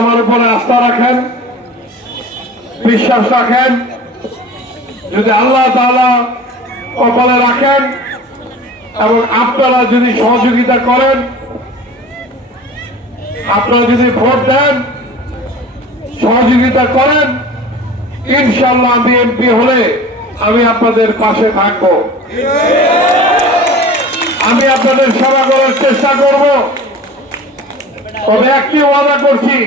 আমার উপরে আস্থা রাখেন, বিশ্বাস রাখেন, যদি আল্লাহ তাআলা কপালে রাখেন এবং আপনারা যদি সহযোগিতা করেন, আপনারা যদি ভোট দেন, সহযোগিতা করেন, ইনশাআল্লাহ আমি এমপি হলে আমি আপনাদের পাশে থাকব। আমি আপনাদের সেবা করার চেষ্টা করব। তবে একটি ওয়াদা করছি,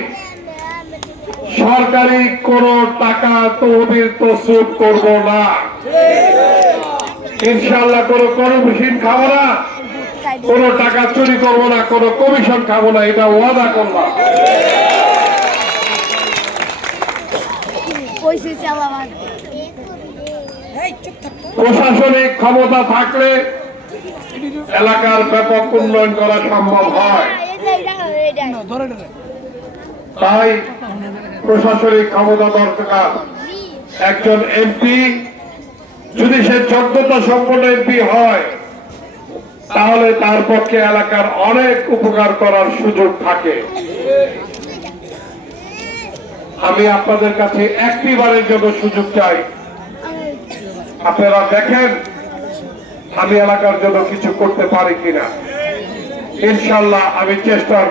সরকারি কোন টাকা তহবিল তসরুফ করব না। ইনশাআল্লাহ কোন কমিশন খাবো না, কোন টাকা চুরি করবো না, কোন কমিশন খাবো না, এটা ওয়াদা করলাম। প্রশাসনিক ক্ষমতা থাকলে এলাকার ব্যাপক উন্নয়ন করা সম্ভব হয়। তাই প্রশাসনিক ক্ষমতা দরকার। একজন এমপি যদি সে যোগ্যতা সম্পন্ন এমপি হয়, তাহলে তার পক্ষে এলাকার অনেক উপকার করার সুযোগ থাকে। আমি আপনাদের কাছে একটি বারের জন্য সুযোগ চাই, আপনারা দেখেন আমি এলাকার জন্য কিছু করতে পারি কিনা। ইনশাআল্লাহ আমি চেষ্টা